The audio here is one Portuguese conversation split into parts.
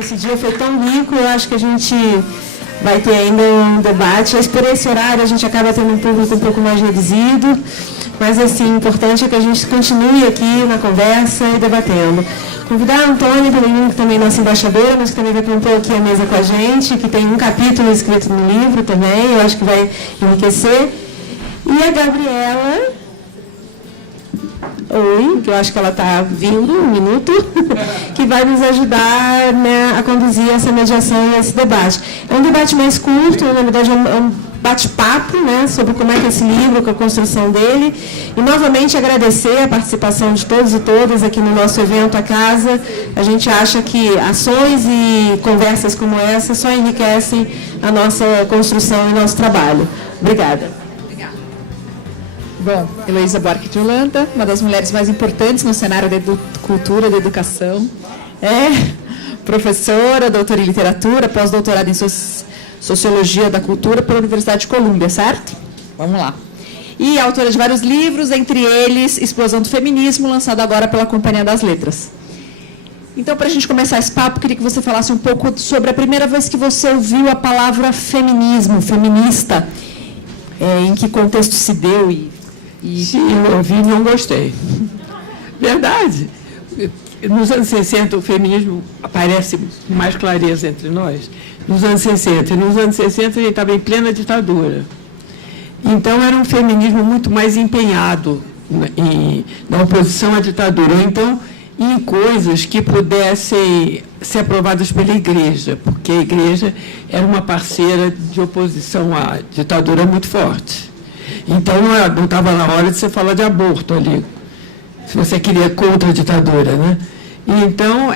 Esse dia foi tão rico, eu acho que a gente vai ter ainda um debate. Mas por esse horário a gente acaba tendo um público um pouco mais reduzido, mas assim, o importante é que a gente continue aqui na conversa e debatendo. Convidar a Antônia Belém, que também é nossa embaixadora, mas que também vai compor aqui a mesa com a gente, que tem um capítulo escrito no livro também, eu acho que vai enriquecer. E a Gabriela... Oi, que eu acho que ela está vindo, um minuto, que vai nos ajudar, né, a conduzir essa mediação e esse debate. É um debate mais curto, na verdade é um bate-papo, né, sobre como é que é esse livro, com a construção dele. E, novamente, agradecer a participação de todos e todas aqui no nosso evento, a Casa. A gente acha que ações e conversas como essa só enriquecem a nossa construção e nosso trabalho. Obrigada. Bom, Heloísa Buarque de Holanda, uma das mulheres mais importantes no cenário da cultura, da educação. Professora, doutora em literatura, pós-doutorado em sociologia da cultura pela Universidade de Colômbia, certo? Vamos lá. E autora de vários livros, entre eles Explosão do Feminismo, lançado agora pela Companhia das Letras. Então, para a gente começar esse papo, queria que você falasse um pouco sobre a primeira vez que você ouviu a palavra feminismo, feminista, em que contexto se deu Sim, eu ouvi e não gostei. Verdade. Nos anos 60, o feminismo aparece com mais clareza entre nós. Nos anos 60. E nos anos 60, a gente estava em plena ditadura. Então, era um feminismo muito mais empenhado na oposição à ditadura. Ou então, em coisas que pudessem ser aprovadas pela igreja, porque a igreja era uma parceira de oposição à ditadura muito forte. Então, não estava na hora de você falar de aborto ali, se você queria contra a ditadura, né? Então,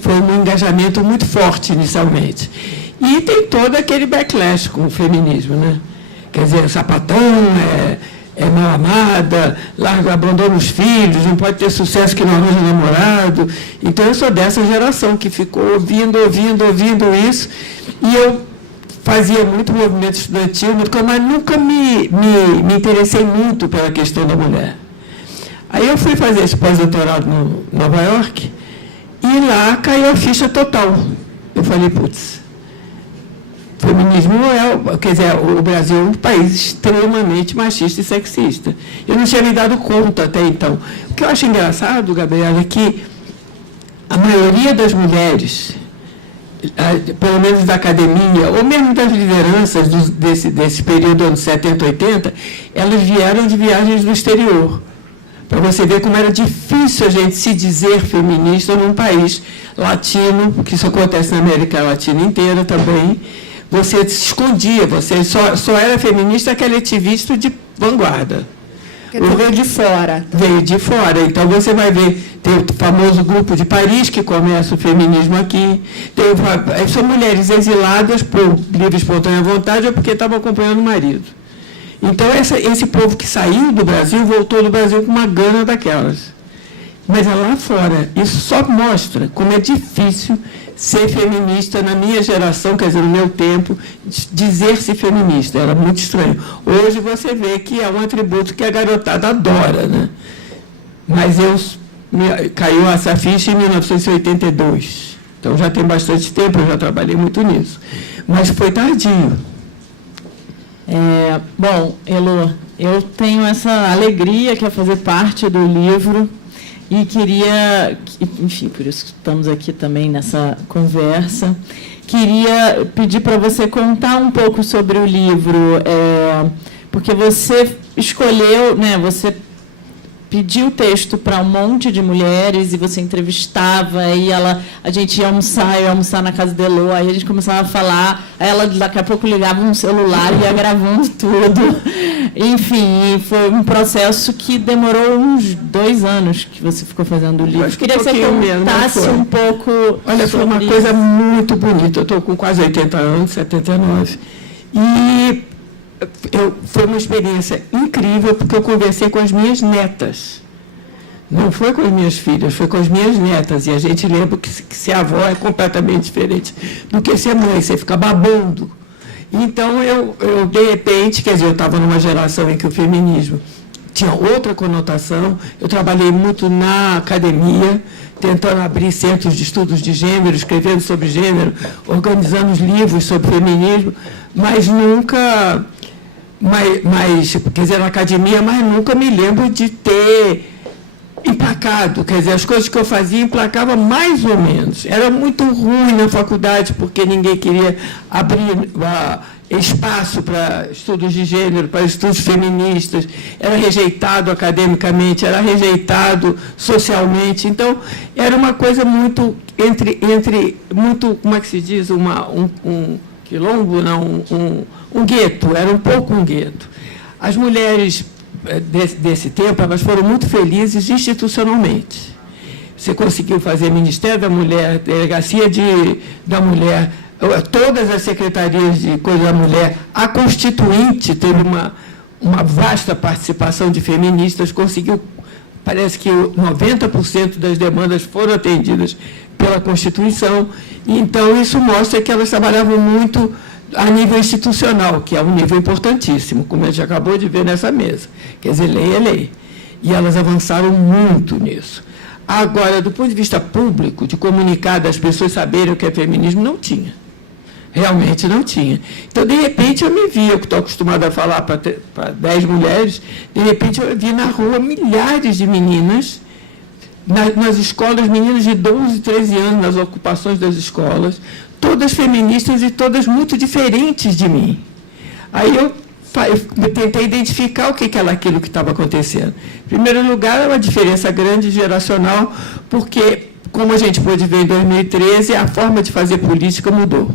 foi um engajamento muito forte inicialmente. E tem todo aquele backlash com o feminismo, né? Quer dizer, sapatão, mal amada, abandona os filhos, não pode ter sucesso que não arranja namorado. Então, eu sou dessa geração que ficou ouvindo isso, e eu fazia muito movimento estudantil, mas nunca me interessei muito pela questão da mulher. Aí eu fui fazer esse pós-doutorado em Nova York, e lá caiu a ficha total. Eu falei, putz, feminismo quer dizer, o Brasil é um país extremamente machista e sexista. Eu não tinha me dado conta até então. O que eu acho engraçado, Gabriela, é que a maioria das mulheres, pelo menos da academia, ou mesmo das lideranças desse período, anos 70, 80, elas vieram de viagens do exterior. Para você ver como era difícil a gente se dizer feminista num país latino, porque isso acontece na América Latina inteira também. Você se escondia, você só era feminista aquele ativista de vanguarda. Veio de fora. Veio de fora. Então, você vai ver, tem o famoso grupo de Paris, que começa o feminismo aqui. São mulheres exiladas por livre e espontânea vontade ou porque estavam acompanhando o marido. Então, esse povo que saiu do Brasil, voltou do Brasil com uma gana daquelas. Mas é lá fora. Isso só mostra como é difícil ser feminista na minha geração, quer dizer, no meu tempo, dizer-se feminista. Era muito estranho. Hoje você vê que é um atributo que a garotada adora, né? Mas caiu essa ficha em 1982. Então já tem bastante tempo, eu já trabalhei muito nisso. Mas foi tardio. Bom, Elo, eu tenho essa alegria que é fazer parte do livro. E queria, enfim, por isso que estamos aqui também nessa conversa, queria pedir para você contar um pouco sobre o livro, porque você escolheu, né, você pediu o texto para um monte de mulheres e você entrevistava, e a gente ia almoçar na casa da Elô, aí a gente começava a falar, aí ela daqui a pouco ligava um celular e ia gravando tudo. Enfim, foi um processo que demorou uns 2 anos que você ficou fazendo o livro. Eu queria que você contasse um pouco. Olha, foi uma coisa muito bonita. Eu estou com quase 80 anos, 79. E foi uma experiência incrível, porque eu conversei com as minhas netas. Não foi com as minhas filhas, foi com as minhas netas. E a gente lembra que ser avó é completamente diferente do que ser mãe. Você fica babando. Então, eu de repente, quer dizer, eu estava numa geração em que o feminismo tinha outra conotação. Eu trabalhei muito na academia, tentando abrir centros de estudos de gênero, escrevendo sobre gênero, organizando livros sobre feminismo, mas nunca, quer dizer, na academia, mas nunca me lembro de ter emplacado, quer dizer, as coisas que eu fazia emplacava mais ou menos. Era muito ruim na faculdade, porque ninguém queria abrir espaço para estudos de gênero, para estudos feministas, era rejeitado academicamente, era rejeitado socialmente. Então, era uma coisa muito, muito, como é que se diz, um quilombo, não, um gueto, era um pouco um gueto. As mulheres desse tempo, elas foram muito felizes institucionalmente. Você conseguiu fazer Ministério da Mulher, Delegacia da Mulher, todas as secretarias de coisa da mulher, a Constituinte teve uma vasta participação de feministas, conseguiu, parece que 90% das demandas foram atendidas pela Constituição, e então isso mostra que elas trabalhavam muito a nível institucional, que é um nível importantíssimo, como a gente acabou de ver nessa mesa. Quer dizer, lei é lei. E elas avançaram muito nisso. Agora, do ponto de vista público, de comunicar, das pessoas saberem o que é feminismo, não tinha. Realmente não tinha. Então, de repente, eu me vi, eu que estou acostumada a falar para 10 mulheres, de repente eu vi na rua milhares de meninas, nas escolas, meninas de 12, 13 anos, nas ocupações das escolas, todas feministas e todas muito diferentes de mim. Aí eu tentei identificar o que era aquilo que estava acontecendo. Em primeiro lugar, é uma diferença grande geracional, porque, como a gente pôde ver em 2013, a forma de fazer política mudou.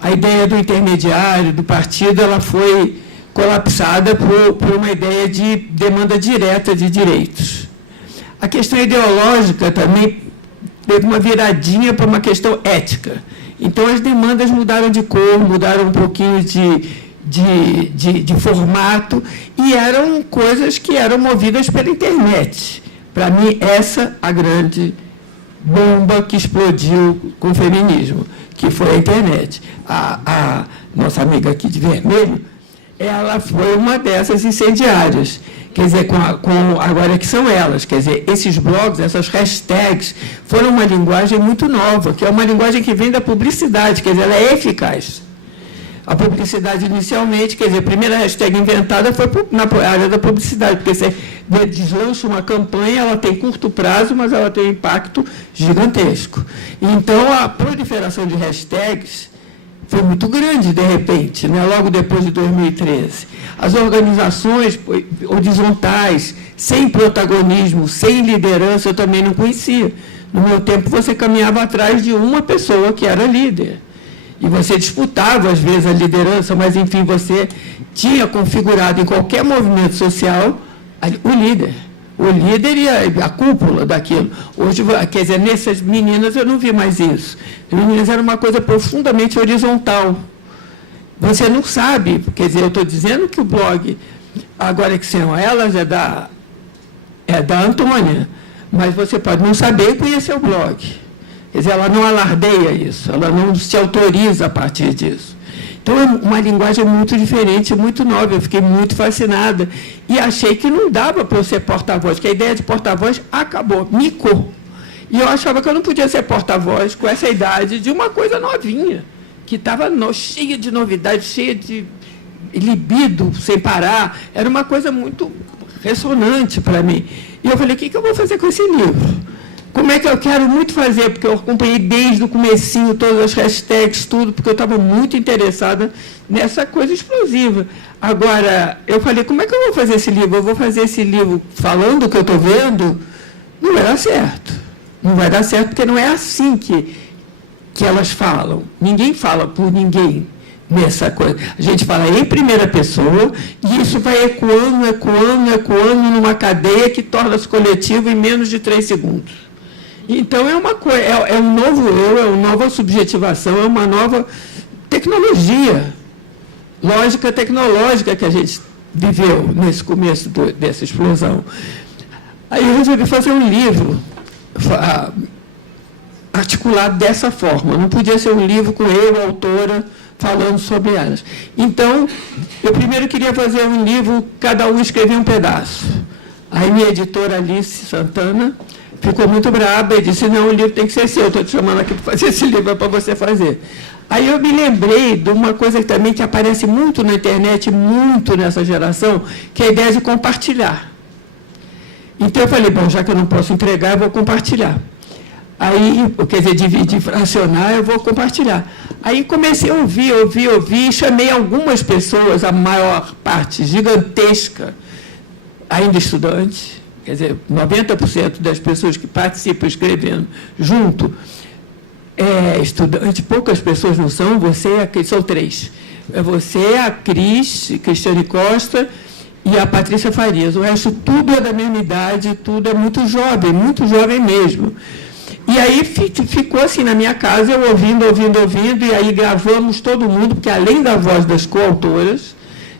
A ideia do intermediário, do partido, ela foi colapsada por uma ideia de demanda direta de direitos. A questão ideológica também teve uma viradinha para uma questão ética. Então, as demandas mudaram de cor, mudaram um pouquinho de formato, e eram coisas que eram movidas pela internet. Para mim, essa a grande bomba que explodiu com o feminismo, que foi a internet. A nossa amiga aqui de vermelho, ela foi uma dessas incendiárias. Quer dizer, agora que são elas, quer dizer, esses blogs, essas hashtags, foram uma linguagem muito nova, que é uma linguagem que vem da publicidade, quer dizer, ela é eficaz. A publicidade, inicialmente, quer dizer, a primeira hashtag inventada foi na área da publicidade, porque você deslancha uma campanha, ela tem curto prazo, mas ela tem um impacto gigantesco. Então, a proliferação de hashtags foi muito grande, de repente, né? Logo depois de 2013. As organizações horizontais, sem protagonismo, sem liderança, eu também não conhecia. No meu tempo, você caminhava atrás de uma pessoa que era líder. E você disputava, às vezes, a liderança, mas, enfim, você tinha configurado em qualquer movimento social o líder. O líder e a cúpula daquilo. Hoje, quer dizer, nessas meninas eu não vi mais isso. As meninas eram uma coisa profundamente horizontal. Você não sabe, quer dizer, eu estou dizendo que o blog, agora que são elas, é da Antônia, mas você pode não saber e conhecer o blog. Quer dizer, ela não alardeia isso, ela não se autoriza a partir disso. Então, é uma linguagem muito diferente, muito nova. Eu fiquei muito fascinada e achei que não dava para eu ser porta-voz, que a ideia de porta-voz acabou, micou. E eu achava que eu não podia ser porta-voz com essa idade de uma coisa novinha, que estava cheia de novidades, cheia de libido, sem parar. Era uma coisa muito ressonante para mim. E eu falei, o que eu vou fazer com esse livro? Como é que eu quero muito fazer? Porque eu acompanhei desde o comecinho todas as hashtags, tudo, porque eu estava muito interessada nessa coisa explosiva. Agora, eu falei, como é que eu vou fazer esse livro? Eu vou fazer esse livro falando o que eu estou vendo? Não vai dar certo. Não vai dar certo, porque não é assim que elas falam. Ninguém fala por ninguém nessa coisa. A gente fala em primeira pessoa e isso vai ecoando numa cadeia que torna-se coletivo em menos de 3 segundos. Então, é uma coisa, é um novo eu, é uma nova subjetivação, é uma nova tecnologia, lógica tecnológica que a gente viveu nesse começo dessa explosão. Aí eu resolvi fazer um livro articulado dessa forma. Não podia ser um livro com eu, autora, falando sobre elas. Então, eu primeiro queria fazer um livro, cada um escrevia um pedaço. Aí minha editora Alice Santana ficou muito braba e disse, não, o livro tem que ser seu, estou te chamando aqui para fazer esse livro, é para você fazer. Aí eu me lembrei de uma coisa que também que aparece muito na internet, muito nessa geração, que é a ideia de compartilhar. Então eu falei, bom, já que eu não posso entregar, eu vou compartilhar. Aí, quer dizer, dividir, fracionar, eu vou compartilhar. Aí comecei a ouvir, chamei algumas pessoas, a maior parte gigantesca, ainda estudantes, quer dizer, 90% das pessoas que participam escrevendo junto, estudante, poucas pessoas não são, são 3. É você, a Cristiane Costa e a Patrícia Farias. O resto tudo é da mesma idade, tudo é muito jovem mesmo. E aí ficou assim na minha casa, eu ouvindo, e aí gravamos todo mundo, porque além da voz das coautoras,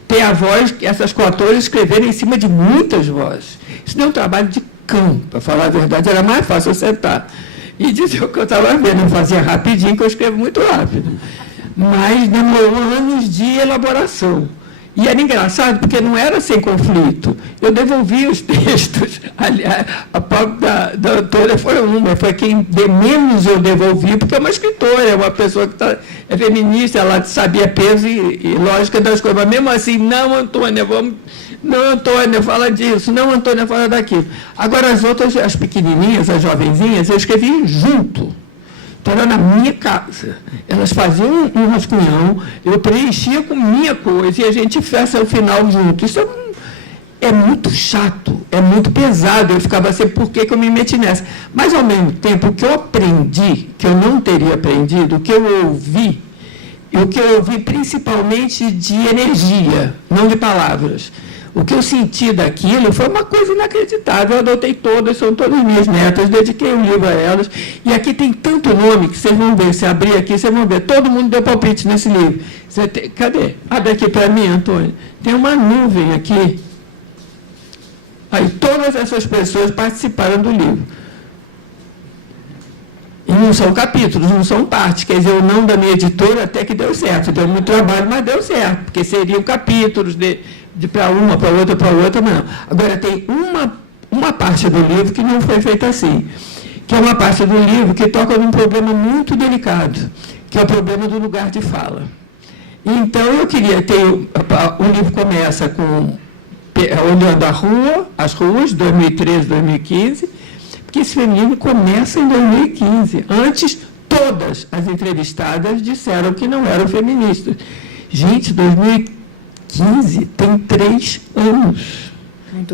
tem a voz, essas coautoras escreveram em cima de muitas vozes. Isso deu um trabalho de cão, para falar a verdade, era mais fácil eu sentar e dizer o que eu estava vendo, eu fazia rapidinho, que eu escrevo muito rápido. Mas demorou anos de elaboração. E era engraçado, porque não era sem conflito. Eu devolvi os textos. Aliás, a pobre da autora foi quem de menos eu devolvi, porque é uma escritora, é uma pessoa que é feminista, ela sabia peso e lógica das coisas. Mas mesmo assim, não, Antônia, não, Antônia, fala disso, não, Antônia, fala daquilo. Agora, as outras, as pequenininhas, as jovenzinhas, eu escrevi junto. Então, era na minha casa. Elas faziam um rascunhão, eu preenchia com minha coisa e a gente fez o final junto. Isso é muito chato, é muito pesado. Eu ficava assim, por que eu me meti nessa? Mas, ao mesmo tempo, o que eu aprendi, que eu não teria aprendido, o que eu ouvi principalmente de energia, não de palavras. O que eu senti daquilo foi uma coisa inacreditável. Eu adotei todas, são todas minhas netas, dediquei um livro a elas. E aqui tem tanto nome que vocês vão ver, se abrir aqui, vocês vão ver. Todo mundo deu palpite nesse livro. Cadê? Abre aqui para mim, Antônio. Tem uma nuvem aqui. Aí todas essas pessoas participaram do livro. E não são capítulos, não são partes. Quer dizer, o não da minha editora até que deu certo. Deu muito trabalho, mas deu certo. Porque seriam capítulos para uma, para outra, mas não. Agora, tem uma parte do livro que não foi feita assim, que é uma parte do livro que toca num problema muito delicado, que é o problema do lugar de fala. Então, eu queria ter... O livro começa com olhando as ruas, 2013, 2015, porque esse feminismo começa em 2015. Antes, todas as entrevistadas disseram que não eram feministas. Gente, 2015 tem 3 anos.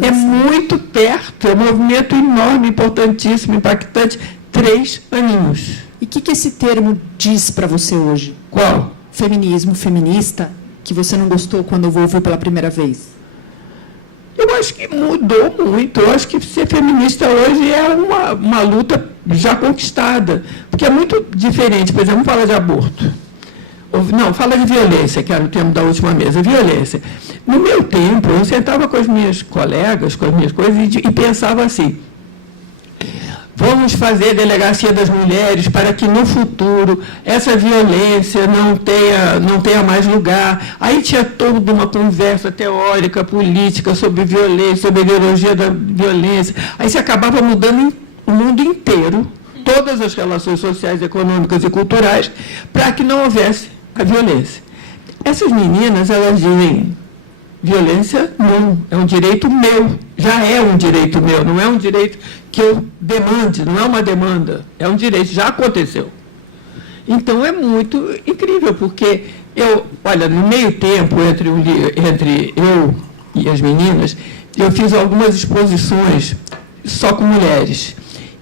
É muito perto, é um movimento enorme, importantíssimo, impactante, 3 aninhos. E o que esse termo diz para você hoje? Qual? Feminismo, feminista, que você não gostou quando ouviu pela primeira vez? Eu acho que mudou muito. Eu acho que ser feminista hoje é uma luta já conquistada, porque é muito diferente. Por exemplo, vamos falar de aborto. Não, fala de violência, que era o tema da última mesa, violência. No meu tempo, eu sentava com as minhas colegas, com as minhas coisas, e pensava assim, vamos fazer delegacia das mulheres para que no futuro essa violência não tenha mais lugar. Aí tinha toda uma conversa teórica, política, sobre violência, sobre a ideologia da violência. Aí se acabava mudando o mundo inteiro, todas as relações sociais, econômicas e culturais, para que não houvesse a violência. Essas meninas, elas dizem, violência não, é um direito meu, já é um direito meu, não é um direito que eu demande, não é uma demanda, é um direito, já aconteceu. Então, é muito incrível, porque no meio tempo, entre eu e as meninas, eu fiz algumas exposições só com mulheres,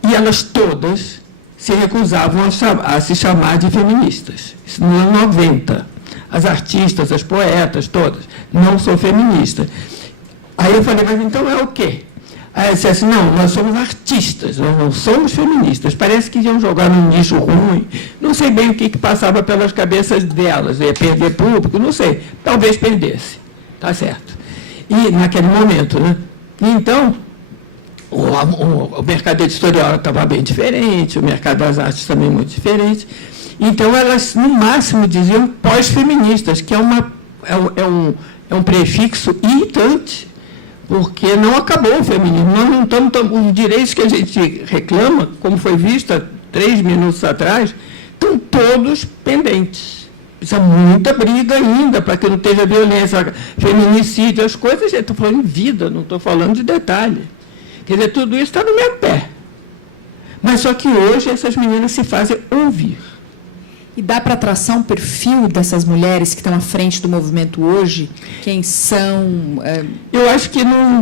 e elas todas se recusavam a se chamar de feministas. Isso no ano 90. As artistas, as poetas, todas, não sou feminista. Aí eu falei, mas então é o quê? Aí eu disse assim, não, nós somos artistas, nós não somos feministas. Parece que iam jogar num nicho ruim. Não sei bem o que passava pelas cabeças delas. Ia perder público, não sei. Talvez perdesse. Tá certo. E naquele momento, né? Então, o mercado editorial estava bem diferente, o mercado das artes também muito diferente. Então, elas, no máximo, diziam pós-feministas, que é um prefixo irritante, porque não acabou o feminismo. Nós não estamos, os direitos que a gente reclama, como foi visto há 3 minutos atrás, estão todos pendentes. Precisa muita briga ainda para que não esteja violência, feminicídio, as coisas. Eu estou falando de vida, não estou falando de detalhe. Quer dizer, tudo isso está no mesmo pé. Mas só que hoje essas meninas se fazem ouvir. E dá para traçar um perfil dessas mulheres que estão à frente do movimento hoje? Quem são? Eu acho que não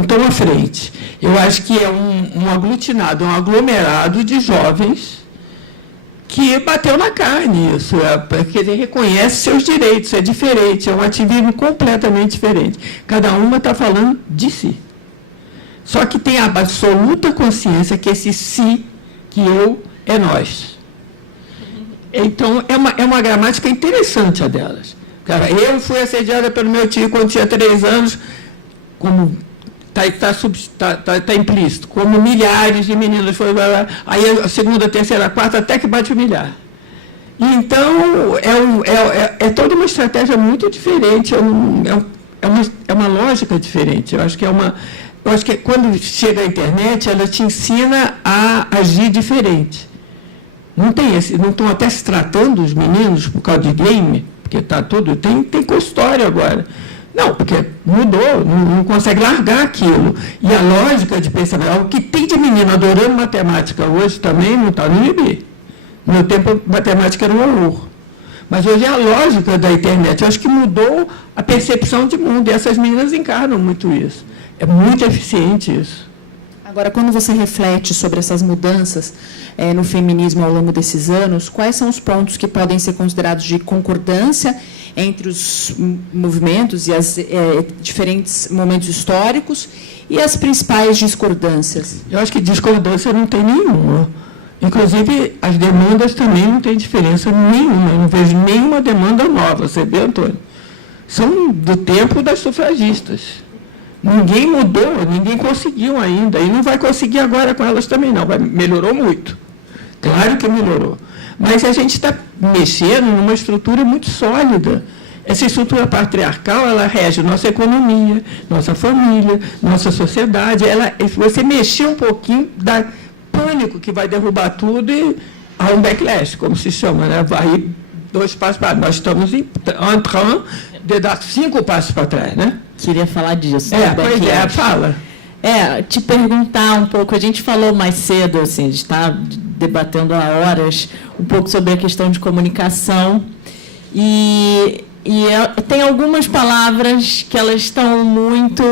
estão à frente. Eu acho que é um aglutinado, um aglomerado de jovens que bateu na carne isso. Porque ele reconhece seus direitos, é diferente, é um ativismo completamente diferente. Cada uma está falando de si. Só que tem a absoluta consciência que esse si, que eu, é nós. Então, é uma gramática interessante a delas. Eu fui assediada pelo meu tio quando tinha 3 anos, como está implícito, como milhares de meninas foram lá, aí a segunda, a terceira, a quarta, até que bate o milhar. Então, é toda uma estratégia muito diferente, é uma lógica diferente. Eu acho que quando chega a internet, ela te ensina a agir diferente. Não estão até se tratando os meninos por causa de game, porque está tudo. Tem consultório agora. Não, porque mudou, não consegue largar aquilo. E a lógica de pensamento, o que tem de menino adorando matemática hoje também não está no gibi. No meu tempo, matemática era um horror. Mas hoje é a lógica da internet. Eu acho que mudou a percepção de mundo, e essas meninas encarnam muito isso. É muito eficiente isso. Agora, quando você reflete sobre essas mudanças no feminismo ao longo desses anos, quais são os pontos que podem ser considerados de concordância entre os movimentos e os diferentes momentos históricos e as principais discordâncias? Eu acho que discordância não tem nenhuma. Inclusive, as demandas também não têm diferença nenhuma. Eu não vejo nenhuma demanda nova, você vê, Antônio? São do tempo das sufragistas. Ninguém mudou, ninguém conseguiu ainda, e não vai conseguir agora com elas também, não. Melhorou muito. Claro que melhorou. Mas a gente está mexendo numa estrutura muito sólida. Essa estrutura patriarcal, ela rege nossa economia, nossa família, nossa sociedade. Você mexer um pouquinho, dá pânico que vai derrubar tudo e há um backlash, como se chama, né? Vai 2 passos para trás. Nós estamos em train de dar 5 passos para trás, né? Queria falar disso. Pois é, fala. Te perguntar um pouco, a gente falou mais cedo, assim, a gente está debatendo há horas um pouco sobre a questão de comunicação e tem algumas palavras que elas estão muito...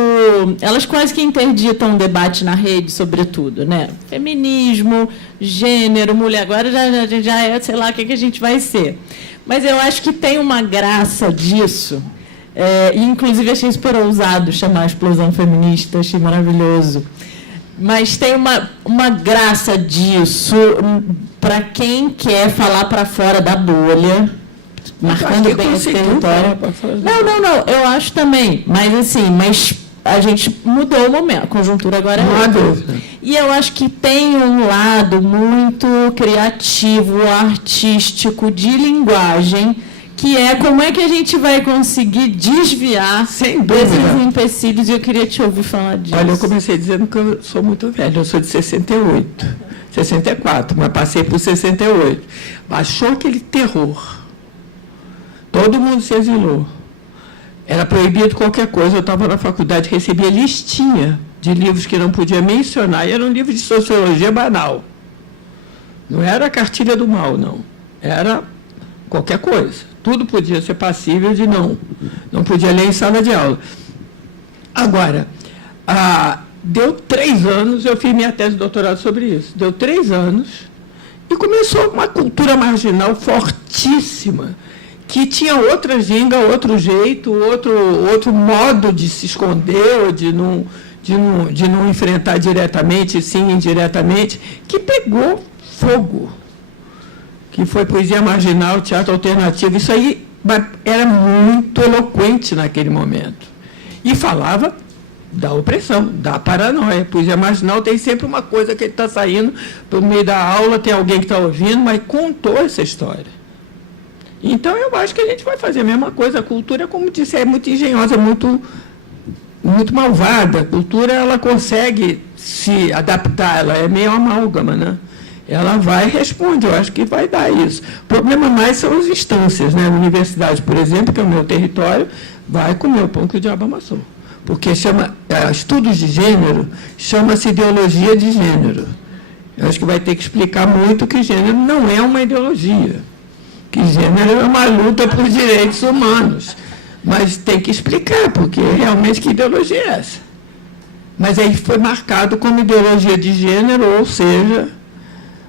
Elas quase que interditam o debate na rede, sobretudo, né? Feminismo, gênero, mulher, agora já é, sei lá, o que a gente vai ser. Mas eu acho que tem uma graça disso, e inclusive achei super ousado chamar a explosão feminista, achei maravilhoso. Mas tem uma graça disso para quem quer falar para fora da bolha, marcando bem esse território. Não, eu acho também, mas a gente mudou o momento, a conjuntura agora é outra. E eu acho que tem um lado muito criativo, artístico, de linguagem, que é como é que a gente vai conseguir desviar desses empecilhos, e eu queria te ouvir falar disso. Olha, eu comecei dizendo que eu sou muito velha, eu sou de 68, 64, mas passei por 68. Baixou aquele terror. Todo mundo se exilou. Era proibido qualquer coisa. Eu estava na faculdade, recebia listinha de livros que não podia mencionar, e eram livros de sociologia banal. Não era a cartilha do mal, não. Era qualquer coisa. Tudo podia ser passível de não. Não podia ler em sala de aula. Agora, deu 3 anos, eu fiz minha tese de doutorado sobre isso. Deu 3 anos e começou uma cultura marginal fortíssima, que tinha outra ginga, outro jeito, outro modo de se esconder, ou de não enfrentar diretamente, sim indiretamente, que pegou fogo, que foi poesia marginal, teatro alternativo. Isso aí era muito eloquente naquele momento. E falava da opressão, da paranoia. Poesia marginal tem sempre uma coisa que ele está saindo por meio da aula, tem alguém que está ouvindo, mas contou essa história. Então, eu acho que a gente vai fazer a mesma coisa. A cultura, como disse, é muito engenhosa, muito muito malvada. A cultura, ela consegue se adaptar, ela é meio amálgama, né? Ela vai e responde, eu acho que vai dar isso. O problema mais são as instâncias, né? A universidade, por exemplo, que é o meu território, vai comer o pão que o diabo amassou. Porque estudos de gênero, chama-se ideologia de gênero. Eu acho que vai ter que explicar muito que gênero não é uma ideologia, que gênero é uma luta por direitos humanos. Mas tem que explicar, porque realmente que ideologia é essa? Mas aí foi marcado como ideologia de gênero, ou seja,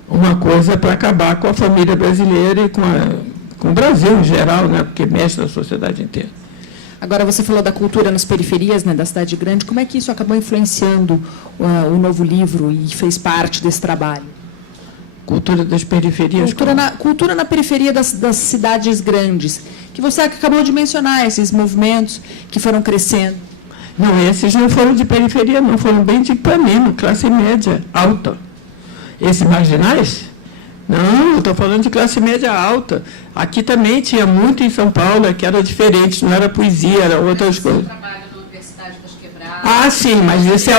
uma coisa para acabar com a família brasileira e com o Brasil em geral, né? Porque mexe na sociedade inteira. Agora, você falou da cultura nas periferias, né, da cidade grande. Como é que isso acabou influenciando o novo livro e fez parte desse trabalho? Cultura das periferias? Cultura na periferia das cidades grandes, que você acabou de mencionar, esses movimentos que foram crescendo. Não, esses não foram de periferia, não, foram bem de Ipanema, classe média, alta. Esses marginais? Não, eu estou falando de classe média alta. Aqui também tinha muito em São Paulo, que era diferente, não era poesia, era outras coisas. Trabalho na Universidade das Quebradas. Ah, sim, mas isso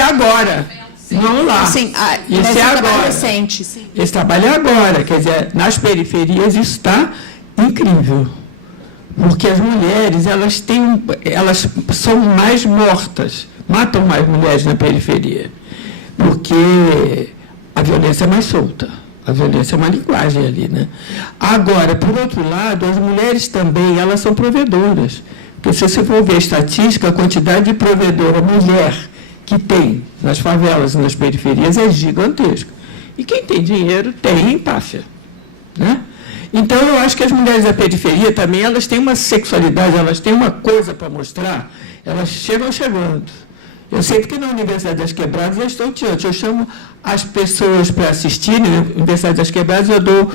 é agora. Vamos lá. Sim, isso é agora. Recente, sim. Esse trabalho é agora, quer dizer, nas periferias isso está incrível. Porque as mulheres, elas são mais mortas, matam mais mulheres na periferia. Porque a violência é mais solta. A violência é uma linguagem ali, né? Agora, por outro lado, as mulheres também, elas são provedoras. Porque se você for ver a estatística, a quantidade de provedora mulher que tem nas favelas e nas periferias é gigantesca. E quem tem dinheiro tem empáfia, né? Então, eu acho que as mulheres da periferia também, elas têm uma sexualidade, elas têm uma coisa para mostrar, elas chegam chegando. Eu sei que na Universidade das Quebradas já estou diante. Eu chamo as pessoas para assistirem, na Universidade das Quebradas eu dou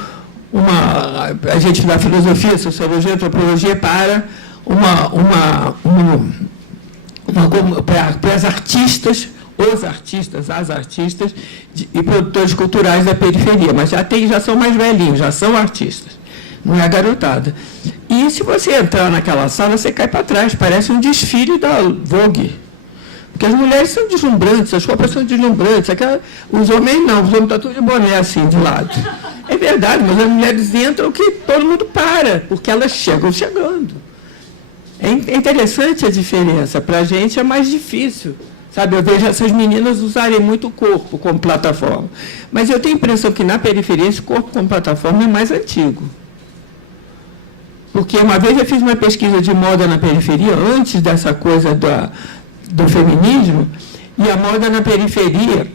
a gente da filosofia, sociologia, antropologia para para as artistas, as artistas e produtores culturais da periferia, mas já são mais velhinhos, já são artistas, não é garotada. E se você entrar naquela sala, você cai para trás, parece um desfile da Vogue. Porque as mulheres são deslumbrantes, as roupas são deslumbrantes. Os homens não, os homens estão tudo de boné assim, de lado. É verdade, mas as mulheres entram que todo mundo para, porque elas chegam chegando. É interessante a diferença. Para a gente é mais difícil. Sabe, eu vejo essas meninas usarem muito o corpo como plataforma. Mas eu tenho a impressão que na periferia esse corpo como plataforma é mais antigo. Porque uma vez eu fiz uma pesquisa de moda na periferia, antes dessa coisa do feminismo, e a moda na periferia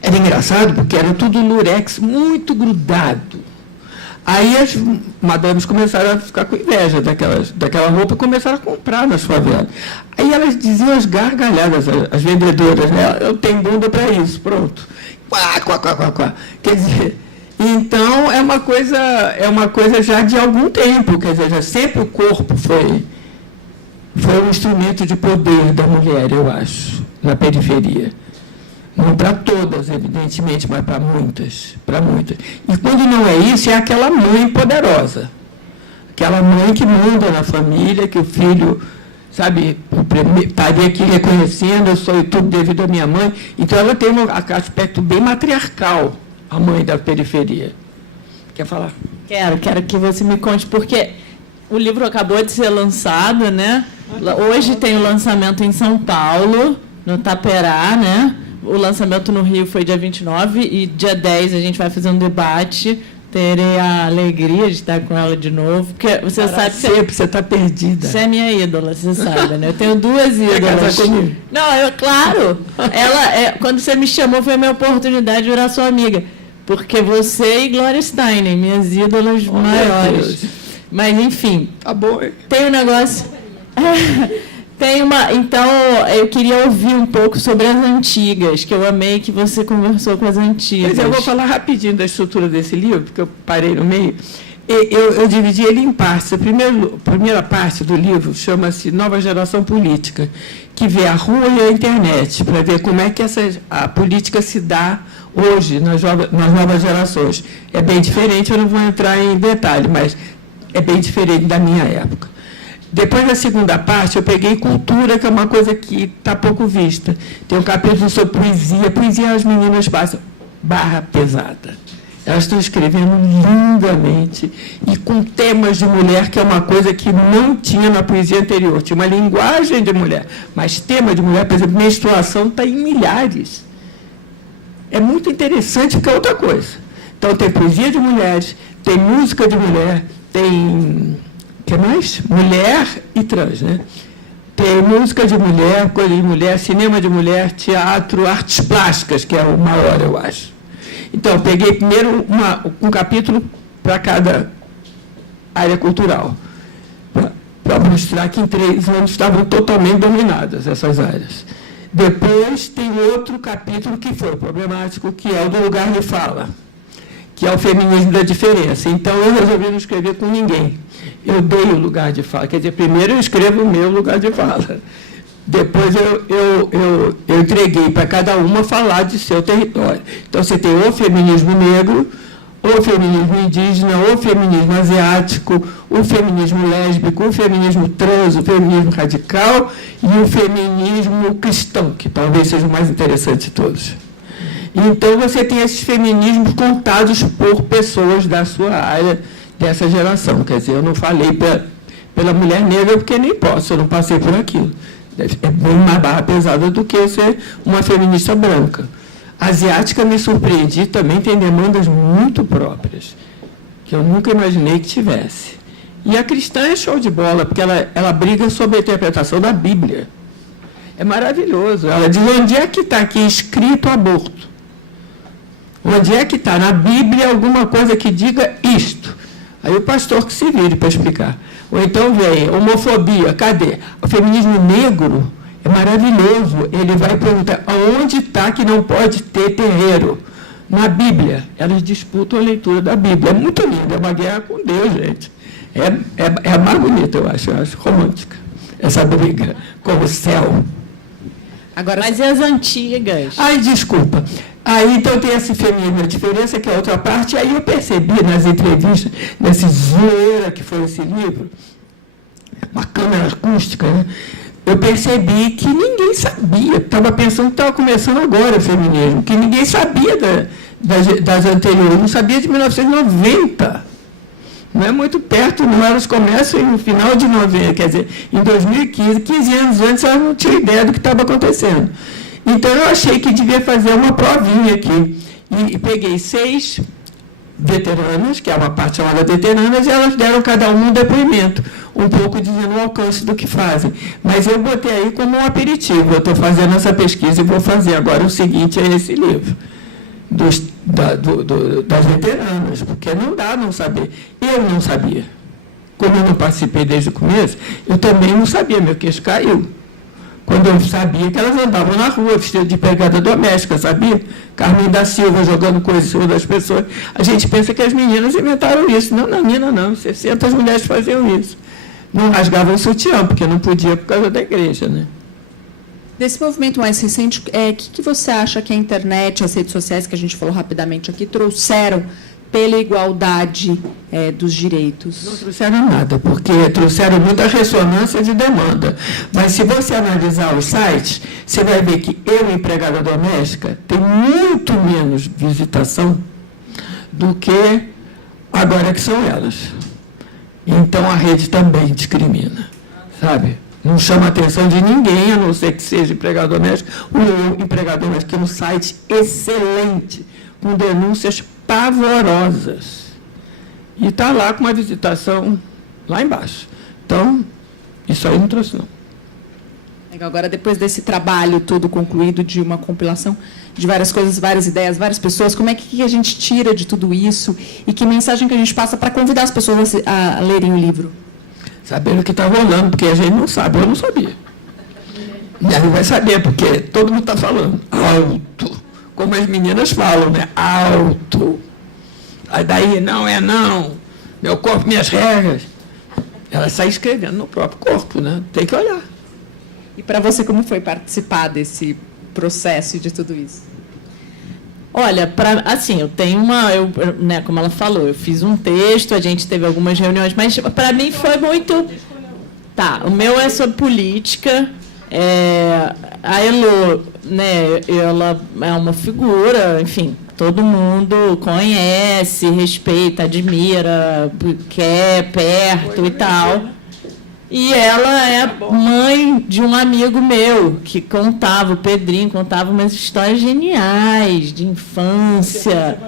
era engraçado, porque era tudo lurex muito grudado. Aí as madames começaram a ficar com inveja daquela roupa e começaram a comprar nas favelas. Aí elas diziam as gargalhadas, as vendedoras, né? Eu tenho bunda para isso, pronto. Quá, quá, quá, quá, quá. Quer dizer, então é uma coisa já de algum tempo, quer dizer, já sempre o corpo foi um instrumento de poder da mulher, eu acho, na periferia. Não para todas, evidentemente, mas para muitas. E quando não é isso, é aquela mãe poderosa. Aquela mãe que manda na família, que o filho, sabe, estaria aqui reconhecendo, eu sou tudo devido à minha mãe. Então, ela tem um aspecto bem matriarcal, a mãe da periferia. Quer falar? Quero que você me conte, porque o livro acabou de ser lançado, né? Hoje tem o lançamento em São Paulo, no Taperá, né? O lançamento no Rio foi dia 29 e dia 10 a gente vai fazer um debate. Terei a alegria de estar com ela de novo, porque você sabe que você está perdida. Você é minha ídola, você sabe, né? Eu tenho duas ídolas. Comigo? Não, claro. Quando você me chamou, foi a minha oportunidade de virar sua amiga. Porque você e Gloria Steinem, minhas ídolas maiores. Mas, enfim. Tá bom, hein? Tem um negócio. Então, eu queria ouvir um pouco sobre as antigas, que eu amei que você conversou com as antigas. Mas eu vou falar rapidinho da estrutura desse livro, porque eu parei no meio. Eu dividi ele em partes. A primeira parte do livro chama-se Nova Geração Política, que vê a rua e a internet, para ver como é que a política se dá hoje nas novas gerações. É bem diferente, eu não vou entrar em detalhe, mas é bem diferente da minha época. Depois da segunda parte, eu peguei cultura, que é uma coisa que está pouco vista. Tem um capítulo sobre poesia. Poesia, as meninas passam barra pesada. Elas estão escrevendo lindamente e com temas de mulher, que é uma coisa que não tinha na poesia anterior. Tinha uma linguagem de mulher, mas tema de mulher, por exemplo, menstruação está em milhares. É muito interessante, porque é outra coisa. Então, tem poesia de mulheres, tem música de mulher, tem... O que mais? Mulher e trans, né? Tem música de mulher, coisa de mulher, cinema de mulher, teatro, artes plásticas, que é o maior, eu acho. Então, eu peguei primeiro um capítulo para cada área cultural, para mostrar que em 3 anos estavam totalmente dominadas essas áreas. Depois tem outro capítulo que foi problemático, que é o do lugar de fala, que é o feminismo da diferença. Então, eu resolvi não escrever com ninguém. Eu dei o lugar de fala. Quer dizer, primeiro eu escrevo o meu lugar de fala. Depois eu entreguei para cada uma falar de seu território. Então, você tem o feminismo negro, o feminismo indígena, o feminismo asiático, o feminismo lésbico, o feminismo trans, o feminismo radical e o feminismo cristão, que talvez seja o mais interessante de todos. Então, você tem esses feminismos contados por pessoas da sua área, dessa geração. Quer dizer, eu não falei pela mulher negra porque nem posso, eu não passei por aquilo. É bem mais barra pesada do que eu ser uma feminista branca. A asiática, me surpreendi, também tem demandas muito próprias, que eu nunca imaginei que tivesse. E a cristã é show de bola, porque ela briga sobre a interpretação da Bíblia. É maravilhoso. Ela diz, onde é que está aqui escrito aborto? Onde é que está na Bíblia alguma coisa que diga isto? Aí o pastor que se vire para explicar. Ou então vem, homofobia, cadê? O feminismo negro é maravilhoso. Ele vai perguntar, aonde está que não pode ter terreiro? Na Bíblia. Elas disputam a leitura da Bíblia. É muito lindo, é uma guerra com Deus, gente. É a mais bonita, eu acho romântica, essa briga com o céu. Agora, mas e as antigas? Ai, desculpa. Aí, então, tem esse feminismo, a diferença que é a outra parte. Aí eu percebi nas entrevistas, nesse zoeira que foi esse livro, uma câmera acústica, né? Eu percebi que ninguém sabia. Estava pensando que estava começando agora o feminismo, que ninguém sabia das anteriores, não sabia de 1990. Não é muito perto, não. Elas começam no final de 90, quer dizer, em 2015, 15 anos antes, elas não tinham ideia do que estava acontecendo. Então, eu achei que devia fazer uma provinha aqui. E peguei 6 veteranas, que é uma parte chamada veteranas, e elas deram cada um depoimento, um pouco dizendo o alcance do que fazem. Mas eu botei aí como um aperitivo. Eu estou fazendo essa pesquisa e vou fazer agora o seguinte, é esse livro. Das veteranas, porque não dá não saber. Eu não sabia. Como eu não participei desde o começo, eu também não sabia, meu queixo caiu. Quando eu sabia que elas andavam na rua, vestidas de empregada doméstica, sabia? Carmen da Silva jogando coisas em cima das pessoas. A gente pensa que as meninas inventaram isso. Não, menina não. 600 mulheres faziam isso. Não rasgavam o sutiã, porque não podia por causa da igreja, né? Desse movimento mais recente, o que você acha que a internet, as redes sociais, que a gente falou rapidamente aqui, trouxeram pela igualdade dos direitos? Não trouxeram nada, porque trouxeram muita ressonância de demanda. Mas, se você analisar os sites, você vai ver que eu, empregada doméstica, tem muito menos visitação do que agora que são elas. Então, a rede também discrimina, sabe? Não chama a atenção de ninguém, a não ser que seja empregado doméstico. O meu empregado doméstico é um site excelente, com denúncias pavorosas. E está lá com uma visitação lá embaixo. Então, isso aí não trouxe, não. Agora, depois desse trabalho todo concluído, de uma compilação de várias coisas, várias ideias, várias pessoas, como é que a gente tira de tudo isso e que mensagem que a gente passa para convidar as pessoas a lerem o livro? Sabendo o que está rolando, porque a gente não sabe, eu não sabia. E aí vai saber, porque todo mundo está falando alto, como as meninas falam, né? Alto. Aí daí, não é não, meu corpo, minhas regras. Elas saem escrevendo no próprio corpo, né? Tem que olhar. E para você, como foi participar desse processo de tudo isso? Olha, assim, eu tenho né, como ela falou, eu fiz um texto, a gente teve algumas reuniões, mas para mim foi muito... Tá, o meu é sobre política. A Elô, né, ela é uma figura, enfim, todo mundo conhece, respeita, admira, quer perto e tal. E ela é mãe de um amigo meu que contava, o Pedrinho, contava umas histórias geniais de infância,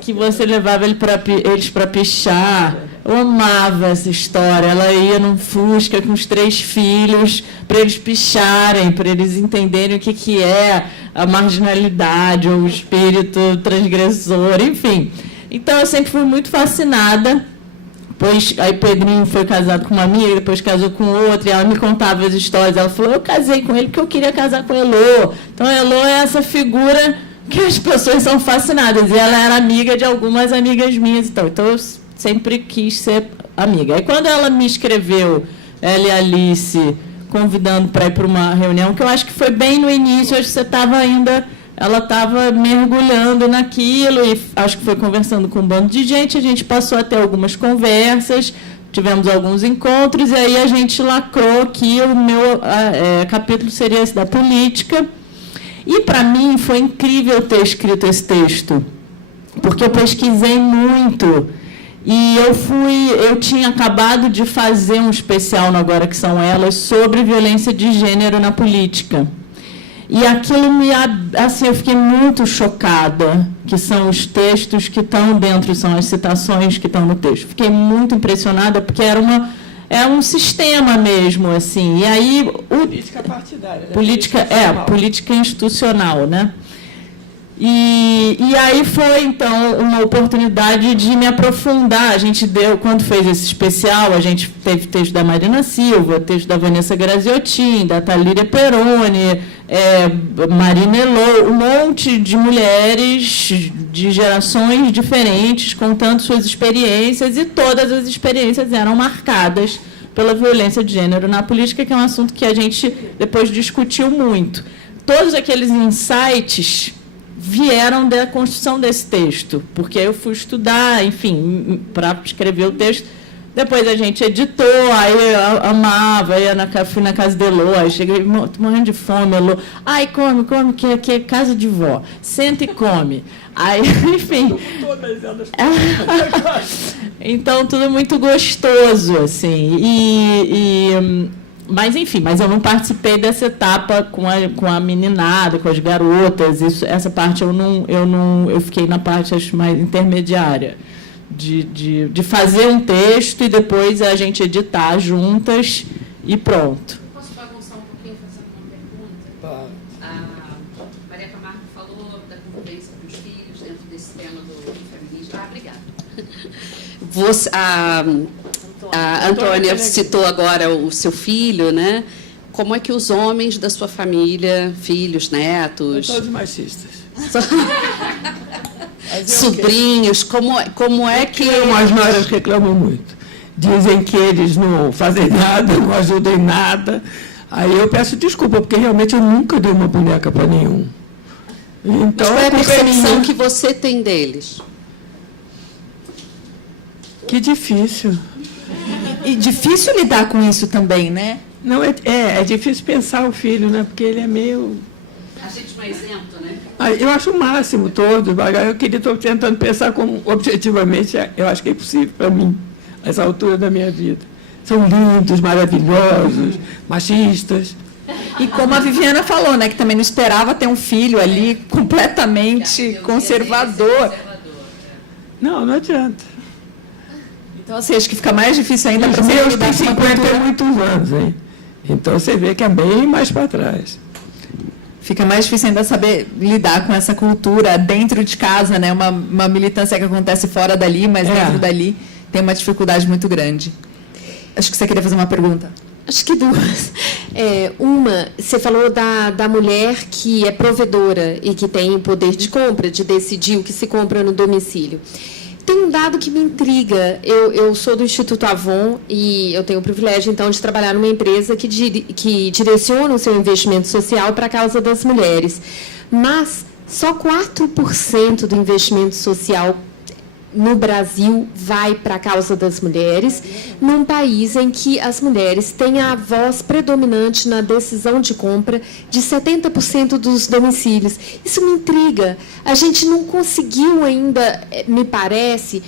que você levava eles para pichar. Eu amava essa história. Ela ia num Fusca com os 3 filhos para eles picharem, para eles entenderem o que é a marginalidade, ou o espírito transgressor, enfim. Então, eu sempre fui muito fascinada. Depois, aí Pedrinho foi casado com uma amiga, depois casou com outra, e ela me contava as histórias. Ela falou, eu casei com ele porque eu queria casar com a Elô. Então, a Elô é essa figura que as pessoas são fascinadas. E ela era amiga de algumas amigas minhas. Então eu sempre quis ser amiga. Aí, quando ela me escreveu, ela e a Alice, convidando para ir para uma reunião, que eu acho que foi bem no início, acho que você estava ainda... Ela estava mergulhando naquilo e acho que foi conversando com um bando de gente. A gente passou a ter algumas conversas, tivemos alguns encontros, e aí a gente lacrou que o meu capítulo seria esse da política. E, para mim, foi incrível ter escrito esse texto, porque eu pesquisei muito. E eu tinha acabado de fazer um especial no Agora Que São Elas sobre violência de gênero na política. E aquilo eu fiquei muito chocada, que são os textos que estão dentro, são as citações que estão no texto. Fiquei muito impressionada, porque era um sistema mesmo, assim. E aí política partidária. Política institucional, né? E aí foi, então, uma oportunidade de me aprofundar. A gente quando fez esse especial, a gente teve texto da Marina Silva, texto da Vanessa Graziotin, da Thalíria Peroni, Marina Elô, um monte de mulheres de gerações diferentes, contando suas experiências, e todas as experiências eram marcadas pela violência de gênero na política, que é um assunto que a gente depois discutiu muito. Todos aqueles insights vieram da construção desse texto, porque eu fui estudar, enfim, para escrever o texto. Depois a gente editou, aí eu amava, fui na casa de Elô, aí cheguei morrendo de fome, Elô, ai, come, que é casa de vó, senta e come. Aí, enfim. Então, tudo muito gostoso, assim. Mas, enfim, eu não participei dessa etapa com a meninada, com as garotas. Essa parte eu fiquei na parte, acho, mais intermediária, de fazer um texto e depois a gente editar juntas e pronto. Posso bagunçar um pouquinho, fazendo uma pergunta? Claro. A Maria Camargo falou da convivência com os filhos dentro desse tema do feminismo. Obrigada. A Antônia citou agora o seu filho, né? Como é que os homens da sua família, filhos, netos... Todos machistas. Sobrinhos, como é que... As noras reclamam muito. Dizem que eles não fazem nada, não ajudam em nada. Aí eu peço desculpa, porque realmente eu nunca dei uma boneca para nenhum. Então, qual é a percepção que você tem deles? Que difícil. E difícil lidar com isso também, né? Não, é difícil pensar o filho, né? Porque ele é meio... A gente não é isento, né? Eu acho o máximo todo. Estou tentando pensar como, objetivamente, eu acho que é impossível para mim, a essa altura da minha vida. São lindos, maravilhosos, machistas. E como a Viviana falou, né? Que também não esperava ter um filho ali completamente conservador. Não adianta. Então, assim, acho que fica mais difícil ainda para Os você meus lidar têm com uma 50 e cultura. muitos anos, hein? Então você vê que é bem mais para trás. Fica mais difícil ainda saber lidar com essa cultura dentro de casa, né? Uma militância que acontece fora dali, mas dentro dali tem uma dificuldade muito grande. Acho que você queria fazer uma pergunta. Acho que duas. Uma, você falou da mulher que é provedora e que tem poder de compra, de decidir o que se compra no domicílio. Tem um dado que me intriga. Eu sou do Instituto Avon e eu tenho o privilégio, então, de trabalhar numa empresa que direciona o seu investimento social para a causa das mulheres. Mas só 4% do investimento social no Brasil vai para a causa das mulheres, num país em que as mulheres têm a voz predominante na decisão de compra de 70% dos domicílios. Isso me intriga. A gente não conseguiu ainda, me parece,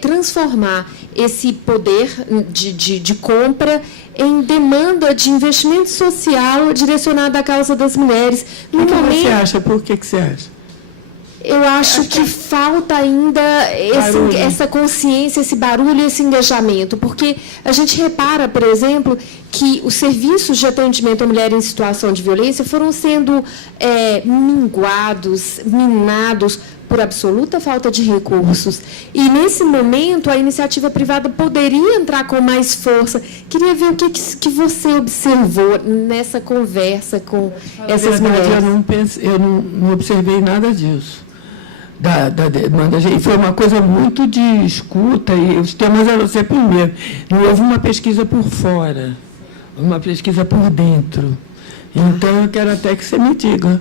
transformar esse poder de compra em demanda de investimento social direcionado à causa das mulheres. O que você acha? Por que você acha? Eu acho que falta ainda essa consciência, esse barulho, esse engajamento, porque a gente repara, por exemplo, que os serviços de atendimento à mulher em situação de violência foram sendo minguados, minados por absoluta falta de recursos. E, nesse momento, a iniciativa privada poderia entrar com mais força. Queria ver o que você observou nessa conversa com essas mulheres. Eu não observei nada disso. Da demanda. E foi uma coisa muito de escuta, e os temas eram sempre o mesmo. Não houve uma pesquisa por fora, uma pesquisa por dentro. Então, eu quero até que você me diga.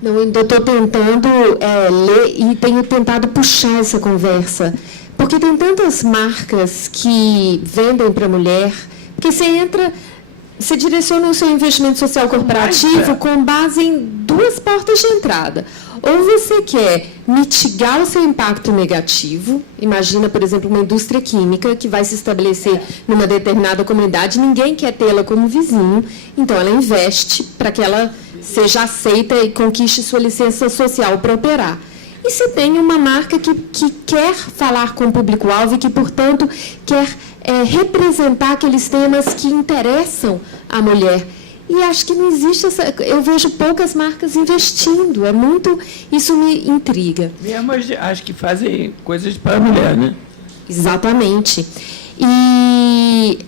Não, eu ainda estou tentando ler e tenho tentado puxar essa conversa. Porque tem tantas marcas que vendem para a mulher, porque você direciona o seu investimento social corporativo com base em duas portas de entrada. Ou você quer mitigar o seu impacto negativo, imagina, por exemplo, uma indústria química que vai se estabelecer numa determinada comunidade, ninguém quer tê-la como vizinho, então ela investe para que ela seja aceita e conquiste sua licença social para operar. E se tem uma marca que quer falar com o público-alvo e que, portanto, quer representar aqueles temas que interessam à mulher. E acho que não existe eu vejo poucas marcas investindo. Isso me intriga. Mesmo acho que fazem coisas para a mulher, né? Exatamente. E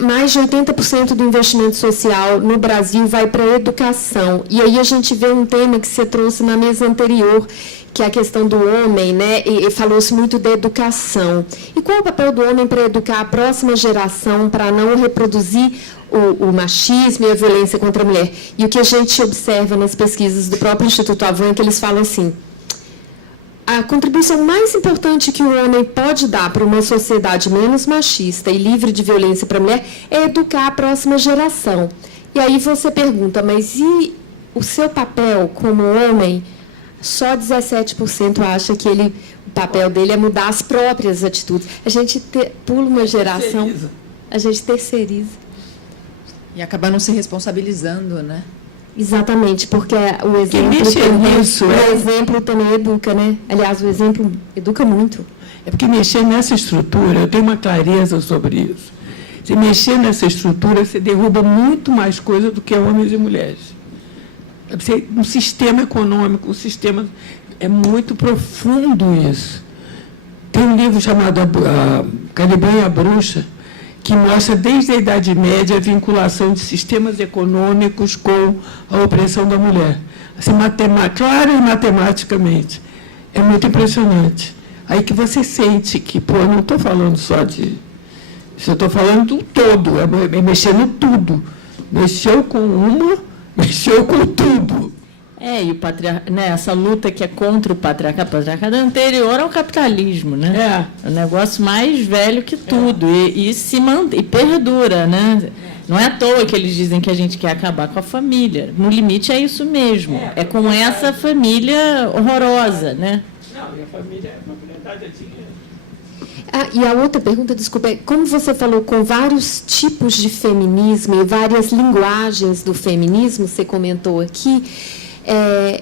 mais de 80% do investimento social no Brasil vai para a educação. E aí a gente vê um tema que você trouxe na mesa anterior, que é a questão do homem, né? E falou-se muito da educação. E qual é o papel do homem para educar a próxima geração, para não reproduzir o machismo e a violência contra a mulher? E o que a gente observa nas pesquisas do próprio Instituto Avon é que eles falam assim: a contribuição mais importante que o homem pode dar para uma sociedade menos machista e livre de violência para a mulher é educar a próxima geração. E aí você pergunta, mas e o seu papel como homem? Só 17% acha que o papel dele é mudar as próprias atitudes. A gente pula uma geração, a gente terceiriza. E acaba não se responsabilizando, né? Exatamente, porque o exemplo também educa, né? Aliás, o exemplo educa muito. É porque mexer nessa estrutura, eu tenho uma clareza sobre isso. Se mexer nessa estrutura, você derruba muito mais coisa do que homens e mulheres. Um sistema econômico, um sistema... É muito profundo isso. Tem um livro chamado Caliban e a Bruxa, que mostra desde a Idade Média a vinculação de sistemas econômicos com a opressão da mulher. Assim, clara e matematicamente. É muito impressionante. Aí que você sente que, eu não estou falando só de... Eu estou falando do todo, é mexer no tudo. Mexeu com uma, mexeu com tudo. E o essa luta que é contra o patriarcado anterior ao capitalismo, né? É o negócio mais velho que tudo, e perdura, né? Não é à toa que eles dizem que a gente quer acabar com a família. No limite é isso mesmo, é com essa família horrorosa, né? Não, e a família é propriedade, é dinheiro. E a outra pergunta, desculpa, é como você falou com vários tipos de feminismo e várias linguagens do feminismo, você comentou aqui,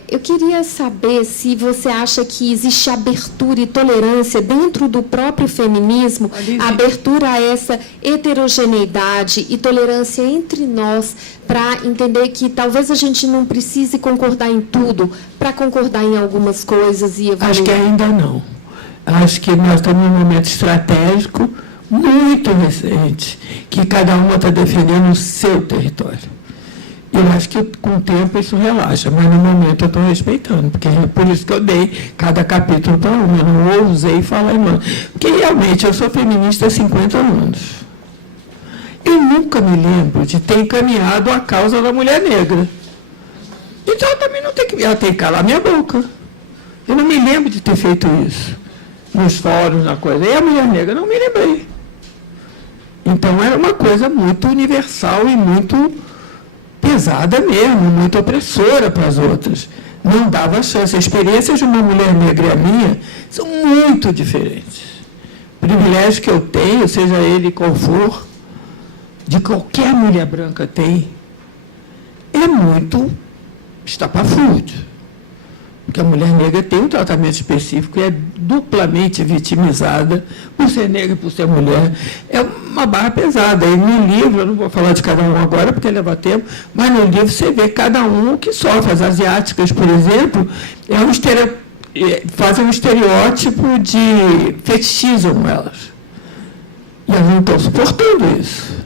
eu queria saber se você acha que existe abertura e tolerância dentro do próprio feminismo, abertura a essa heterogeneidade e tolerância entre nós, para entender que talvez a gente não precise concordar em tudo, para concordar em algumas coisas e evoluir. Acho que ainda não. Acho que nós estamos num momento estratégico muito recente, que cada uma está defendendo o seu território. Eu acho que com o tempo isso relaxa, mas no momento eu estou respeitando, porque é por isso que eu dei cada capítulo para uma, eu não ousei falar, irmã. Porque realmente eu sou feminista há 50 anos. Eu nunca me lembro de ter encaminhado a causa da mulher negra. Então eu também não tenho que... Ela tem que calar minha boca. Eu não me lembro de ter feito isso. nos fóruns, na coisa. E a mulher negra, não me lembrei. Então, era uma coisa muito universal e muito pesada mesmo, muito opressora para as outras. Não dava chance. As experiências de uma mulher negra e a minha são muito diferentes. O privilégio que eu tenho, seja ele qual for, de qualquer mulher branca tem, é muito estapafúrdio. Porque a mulher negra tem um tratamento específico e é duplamente vitimizada por ser negra e por ser mulher. É uma barra pesada. E no livro, eu não vou falar de cada um agora, porque leva tempo, mas no livro você vê cada um que sofre. As asiáticas, por exemplo, fazem um estereótipo de fetichizam elas. E elas não estão suportando isso.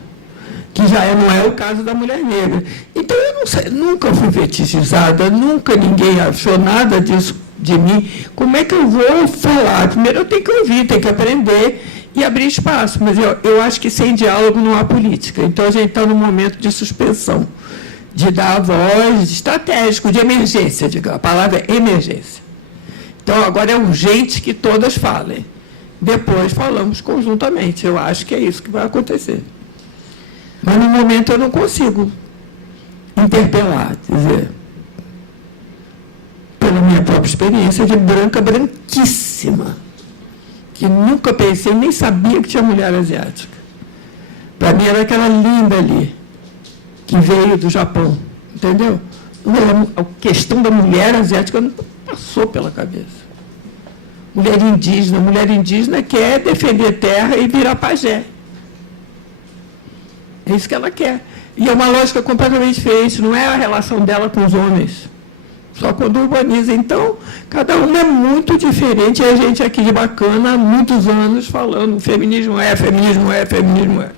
Que já não é o caso da mulher negra. Então, eu não sei, nunca fui fetichizada, nunca ninguém achou nada disso de mim. Como é que eu vou falar? Primeiro, eu tenho que ouvir, tenho que aprender e abrir espaço. Mas eu acho que sem diálogo não há política. Então, a gente está num momento de suspensão, de dar a voz, estratégico, de emergência, digamos. A palavra é emergência. Então, agora é urgente que todas falem. Depois falamos conjuntamente. Eu acho que é isso que vai acontecer. Mas, no momento, eu não consigo interpelar, dizer, pela minha própria experiência de branca, branquíssima, que nunca pensei, nem sabia que tinha mulher asiática. Para mim, era aquela linda ali, que veio do Japão, entendeu? A questão da mulher asiática não passou pela cabeça. Mulher indígena quer defender terra e virar pajé. É isso que ela quer. E é uma lógica completamente diferente, não é a relação dela com os homens. Só quando urbaniza. Então, cada uma é muito diferente. E a gente aqui de Bacana, há muitos anos, falando feminismo é, feminismo é, feminismo é.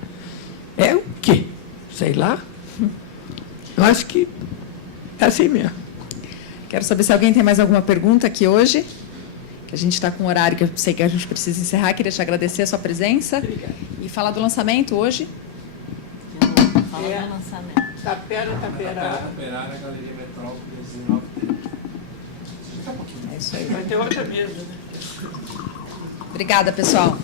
É o quê? Sei lá. Eu acho que é assim mesmo. Quero saber se alguém tem mais alguma pergunta aqui hoje. Que a gente está com um horário que eu sei que a gente precisa encerrar. Queria te agradecer a sua presença. Obrigado. E falar do lançamento hoje. Fala do lançamento. Tapera. Galeria Metrópolis, em 9 É isso aí. Vai ter outra mesa, né? Obrigada, pessoal.